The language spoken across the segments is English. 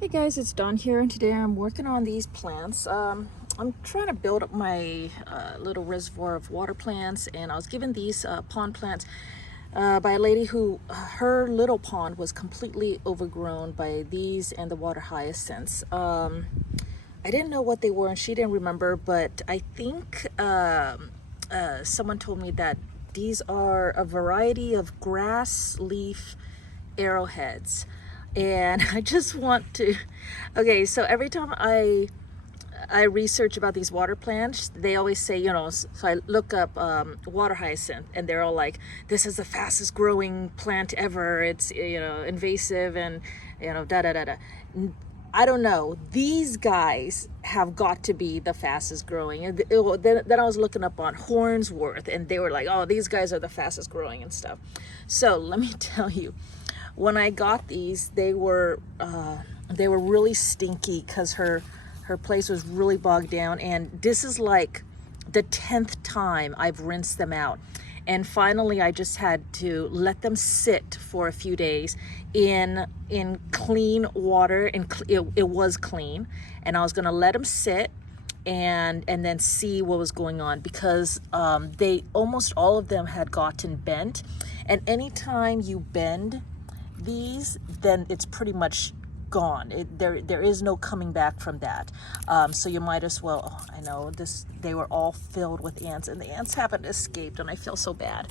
Hey guys, it's Dawn here, and today I'm working on these plants. I'm trying to build up my little reservoir of water plants, and I was given these pond plants by a lady who her little pond was completely overgrown by these and the water hyacinths. I didn't know what they were, and she didn't remember, but I think someone told me that these are a variety of grass leaf arrowheads. And I just want to, okay, so every time I research about these water plants, they always say, so I look up water hyacinth, and they're all like, this is the fastest growing plant ever, it's invasive, and da da da da. I don't know, these guys have got to be the fastest growing. And then I was looking up on Hornsworth, and they were like, oh, these guys are the fastest growing and stuff. So let me tell you, when I got these, they were really stinky because her place was really bogged down, and this is like the 10th time I've rinsed them out. And finally I just had to let them sit for a few days in clean water, and it was clean, and I was gonna let them sit and then see what was going on, because they almost all of them had gotten bent, and anytime you bend these, then it's pretty much gone. There is no coming back from that. So you might as well, I know this, they were all filled with ants, and the ants haven't escaped, and I feel so bad.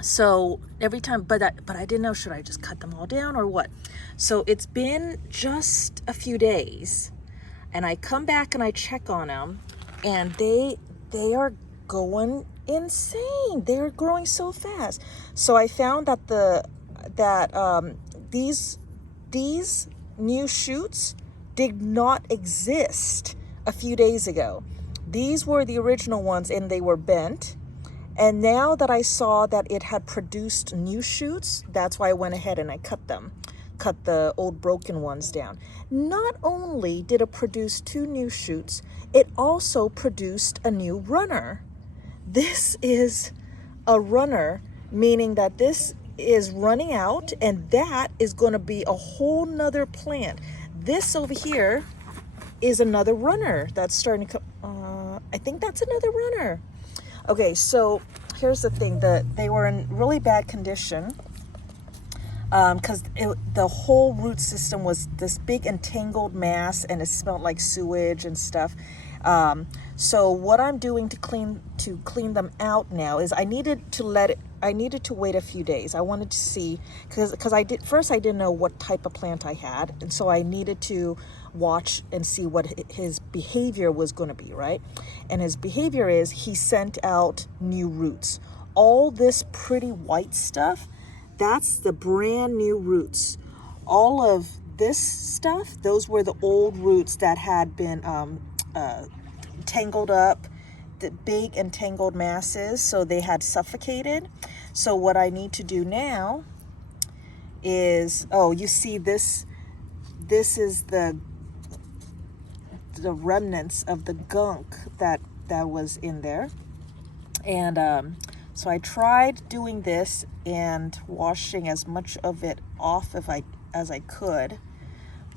So every time, but I didn't know, should I just cut them all down or what? So it's been just a few days, and I come back and I check on them, and they are going insane. They're growing so fast. So I found that these new shoots did not exist a few days ago. These were the original ones, and they were bent. And now that I saw that it had produced new shoots, that's why I went ahead and I cut the old broken ones down. Not only did it produce 2 new shoots, it also produced a new runner. This is a runner, meaning that this is running out, and that is going to be a whole nother plant. This over here is another runner that's starting to come. I think that's another runner. Okay, so here's the thing, that they were in really bad condition because the whole root system was this big entangled mass, and it smelled like sewage and stuff. So what I'm doing to clean them out now is I needed to wait a few days. I wanted to see, because I didn't know what type of plant I had, and so I needed to watch and see what his behavior was going to be, right? And his behavior is he sent out new roots. All this pretty white stuff, that's the brand new roots. All of this stuff, those were the old roots that had been tangled up, the big entangled masses, so they had suffocated. So what I need to do now is, oh, you see this is the remnants of the gunk that was in there. And so I tried doing this and washing as much of it off as I could.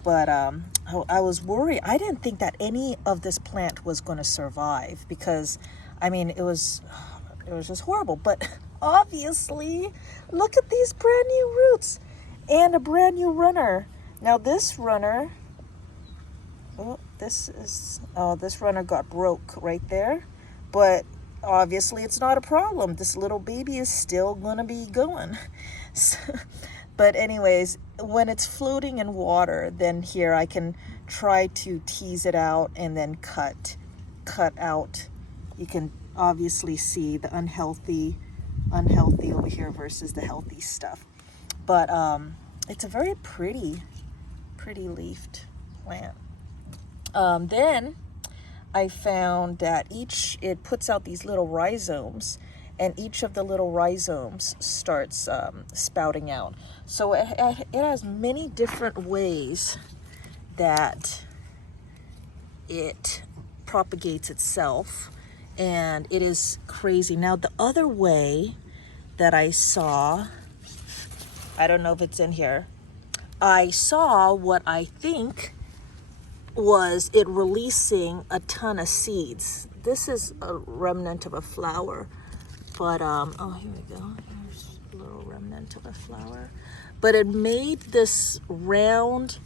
But I was worried. I didn't think that any of this plant was going to survive, because, I mean, it was just horrible. But obviously, look at these brand new roots and a brand new runner. Now this runner, this runner got broke right there. But obviously it's not a problem. This little baby is still going to be going. So, but anyways, when it's floating in water, then here I can try to tease it out and then cut out. You can obviously see the unhealthy over here versus the healthy stuff. But it's a very pretty leafed plant. Then I found that it puts out these little rhizomes, and each of the little rhizomes starts spouting out. So it has many different ways that it propagates itself, and it is crazy. Now the other way that I saw, I don't know if it's in here, I saw what I think was it releasing a ton of seeds. This is a remnant of a flower, but oh, here we go. Here's a little remnant of a flower. But it made this round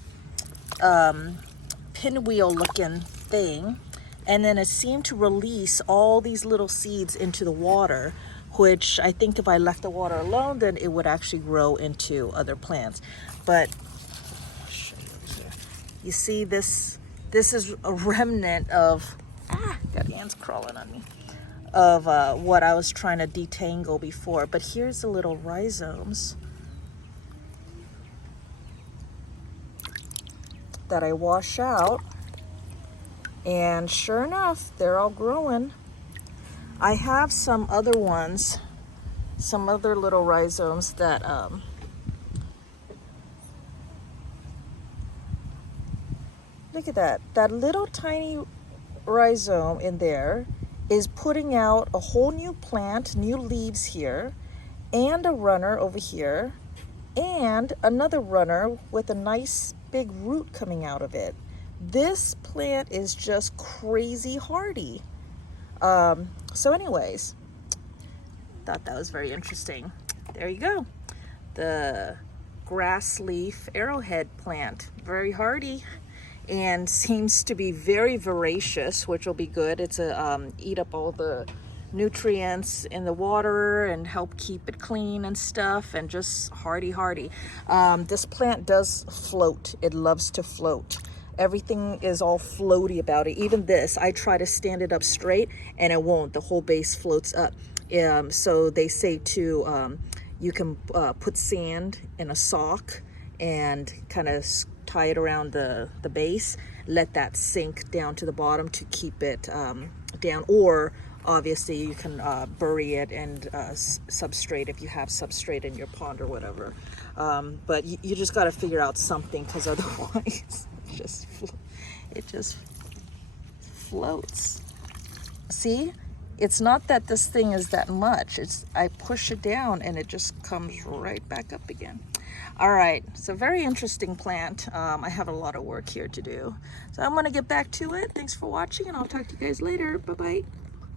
pinwheel looking thing, and then it seemed to release all these little seeds into the water, which I think if I left the water alone, then it would actually grow into other plants. But I'll show you over here. You see this is a remnant of, got ants crawling on me, of what I was trying to detangle before. But here's the little rhizomes that I wash out, and sure enough, they're all growing. I have some other ones, some other little rhizomes that look at that little tiny rhizome in there is putting out a whole new plant, new leaves here, and a runner over here, and another runner with a nice big root coming out of it. This plant is just crazy hardy. So anyways, thought that was very interesting. There you go. The grass leaf arrowhead plant, very hardy and seems to be very voracious, which will be good. It's a eat up all the nutrients in the water and help keep it clean and stuff, and just hardy. This plant does float. It loves to float. Everything is all floaty about it. Even this, I try to stand it up straight and it won't. The whole base floats up. So they say too, you can put sand in a sock and kind of tie it around the base, let that sink down to the bottom to keep it down, or obviously you can bury it in substrate if you have substrate in your pond or whatever. But you just got to figure out something, because otherwise it just floats. See, it's not that this thing is that much. It's I push it down and it just comes right back up again. All right, so very interesting plant. I have a lot of work here to do, so I'm gonna get back to it. Thanks for watching, and I'll talk to you guys later. Bye bye.